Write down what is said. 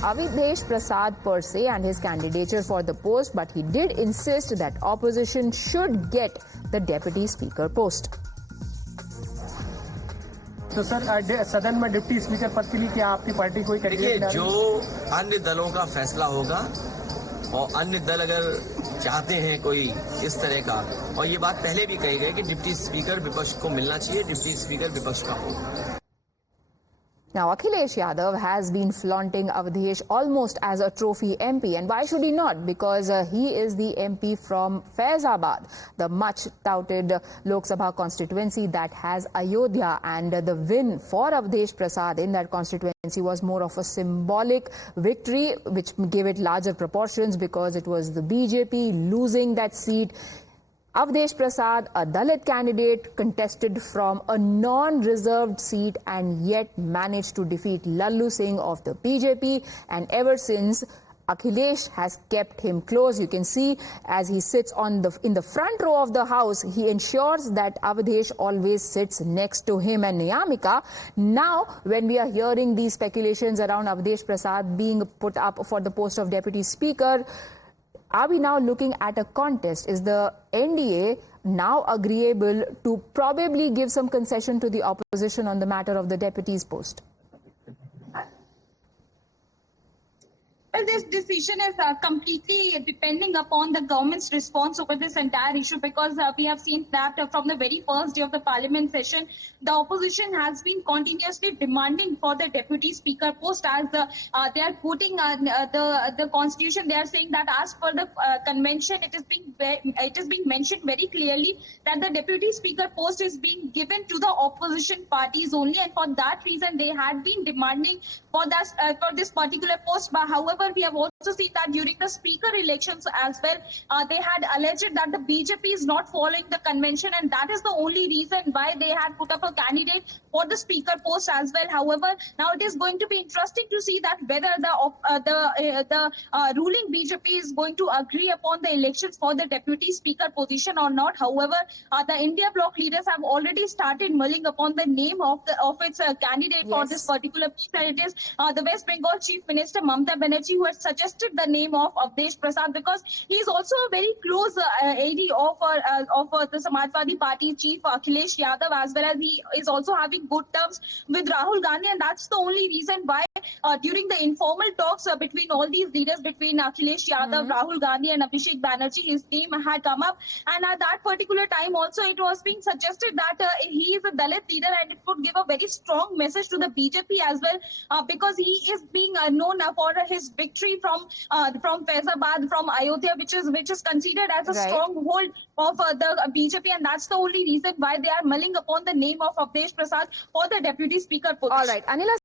Avinash Prasad per se and his candidature for the post, but he did insist that opposition should get the deputy speaker post. तो sir सदन में deputy speaker पद के लिए क्या आपकी party कोई देखिए, जो अन्य दलों का फैसला होगा और अन्य दल अगर चाहते हैं कोई इस तरह का, और ये बात पहले भी कही गई कि डिप्टी स्पीकर विपक्ष को मिलना चाहिए, डिप्टी स्पीकर विपक्ष का हो। Now, Akhilesh Yadav has been flaunting Avinash almost as a trophy MP, and why should he not? Because he is the MP from Faizabad, the much-touted Lok Sabha constituency that has Ayodhya, and the win for Avinash Prasad in that constituency was more of a symbolic victory, which gave it larger proportions because it was the BJP losing that seat. Avinash Prasad, a Dalit candidate, contested from a non-reserved seat and yet managed to defeat Lallu Singh of the BJP. And ever since, Akhilesh has kept him close. You can see as he sits in the front row of the house, he ensures that Avinash always sits next to him. And Niyamika, now when we are hearing these speculations around Avinash Prasad being put up for the post of Deputy Speaker, are we now looking at a contest? Is the NDA now agreeable to probably give some concession to the opposition on the matter of the deputy's post? Well, this decision is completely depending upon the government's response over this entire issue, because we have seen that from the very first day of the parliament session, the opposition has been continuously demanding for the deputy speaker post. As they are quoting the constitution, they are saying that as per the convention, it is being mentioned very clearly that the deputy speaker post is being given to the opposition parties only, and for that reason they had been demanding for this particular post. But however, we have also seen that during the speaker elections as well, they had alleged that the BJP is not following the convention, and that is the only reason why they had put up a candidate for the speaker post as well. However, now it is going to be interesting to see that whether the ruling BJP is going to agree upon the elections for the deputy speaker position or not. However, the India bloc leaders have already started mulling upon the name of its candidate for this particular post, and it is the West Bengal Chief Minister Mamata Banerjee who has suggested the name of Avinash Prasad, because he is also a very close AD of the Samajwadi Party chief Akhilesh Yadav, as well as he is also having good terms with Rahul Gandhi, and that's the only reason why during the informal talks between all these leaders, between Akhilesh Yadav, Rahul Gandhi and Abhishek Banerjee, his name had come up, and at that particular time also it was being suggested that he is a Dalit leader and it would give a very strong message to the BJP as well, because he is being known for his victory from Faizabad, from Ayodhya, which is considered as a stronghold of the BJP, and that's the only reason why they are mulling upon the name of Avinash Prasad for the deputy speaker position. All right, Anila.